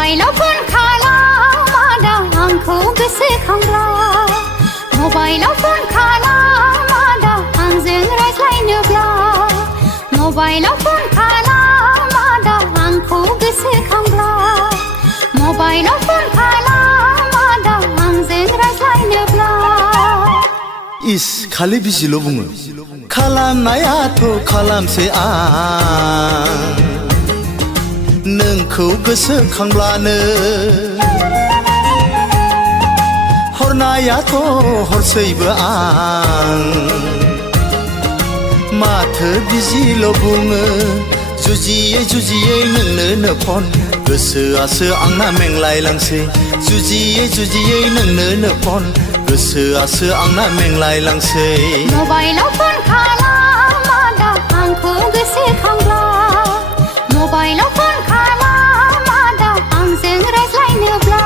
मबाइलाव फन खालामादा आंखौ गोसोखांब्ला मबाइलाव फन खालामादा आंजों रायज्लायनोब्ला मबाइलाव फन खालामादा आंखौ गोसोखांब्ला मबाइलाव फन खालामादा आंजों रायज्लायनोब्ला इस खालि बिजिल' बुङो खालामनायाथ' खालामसै आं नोंखौ गोसोखांब्लानो हरनायाथ' हरसैबो आं माथो बिजिल' बुङो जुजियै जुजियै नोंनो फन गोसोआसो आंना मेंलायलांसै जुजियै जुजियै नोंनो फन गोसोआसो आंना मेंलायलांसै मबाइलाव फन खालामादा आंखौ गोसोखांब्ला मबाइलाव फन खालामादा आंजों रायज्लायनोब्ला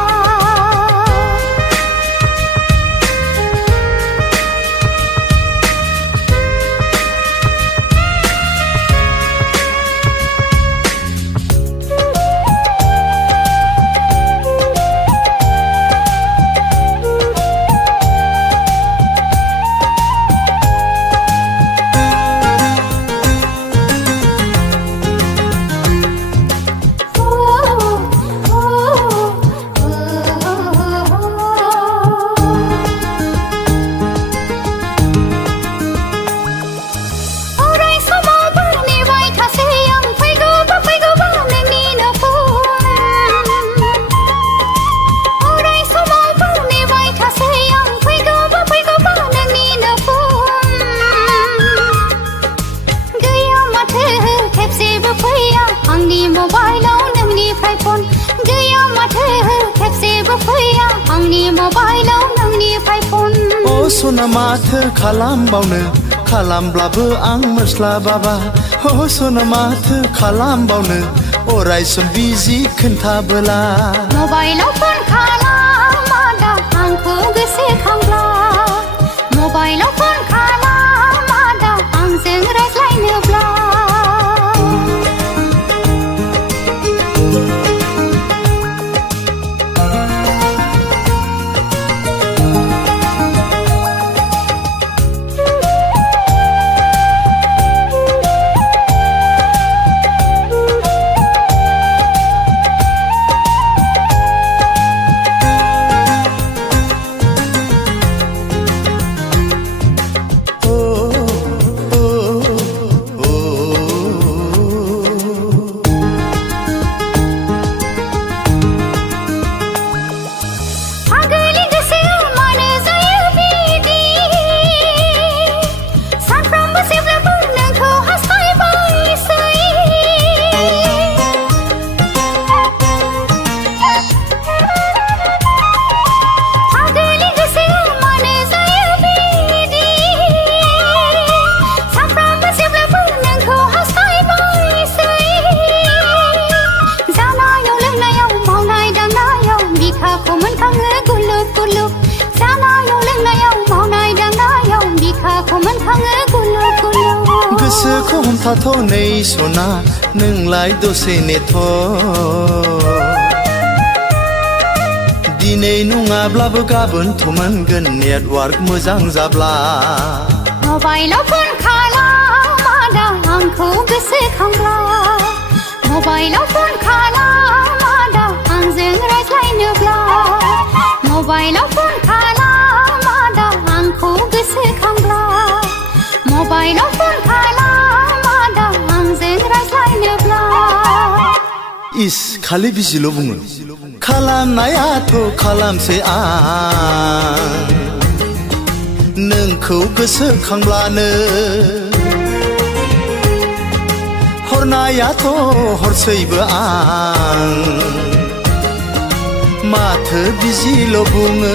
आंनि मबाइलाव नोंनिफ्राय फन गैया माथो खेबसेबो फैया आंनि मबाइलाव नोंनिफ्राय फन अ सना माथो खालामबावनो खालामब्लाबो आं मोनस्लाबाबा अ सना माथो खालामबावनो अराय सम बिजि खोन्थाबोला मबाइलाव फन खालामादा आंखौ गोसोखांब्ला मबाइलाव फन खालामादा आंजों रायज्लायनोब्ला गोसोखौ हमथाथ'नै सना नोंलाय दसे नेथ' दिनै नङाब्लाबो गाबोनथ' मोनगोन नेटवार्क मोजां जाब्ला मबाइलाव फन खालामादा आंखौ गोसोखांब्ला मबाइलाव फन खालामादा आंजों रायज्लायनोब्ला मबाइलाव फन खालामादा आंखौ गोसोखांब्ला मबाइलाव फन खालामादा आंजों रायज्लायनोब्ला इस खालि बिजिल' बुङो खालामनायाथ' खालामसै आं नोंखौ गोसोखांब्लानो हरनायाथ' हरसैबो आं माथो बिजिल' बुङो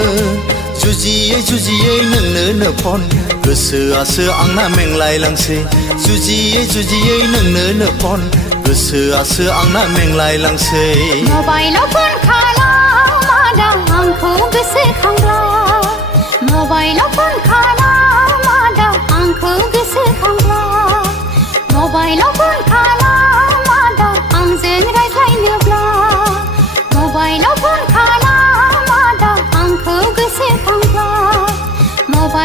जुजियै जुजियै नोंनो फन गोसोआसो आंना मेंलायलांसै जुजियै जुजियै नोंनो फन गोसोआसो आंना मेंलायलांसै मबाइलाव फन खालामादा आंखौ गोसोखांब्ला मबाइलाव फन खालामादा आंखौ गोसोखांब्ला मबाइलाव फन खालामादा आंजों रायज्लायनोब्ला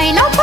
मबाइलाव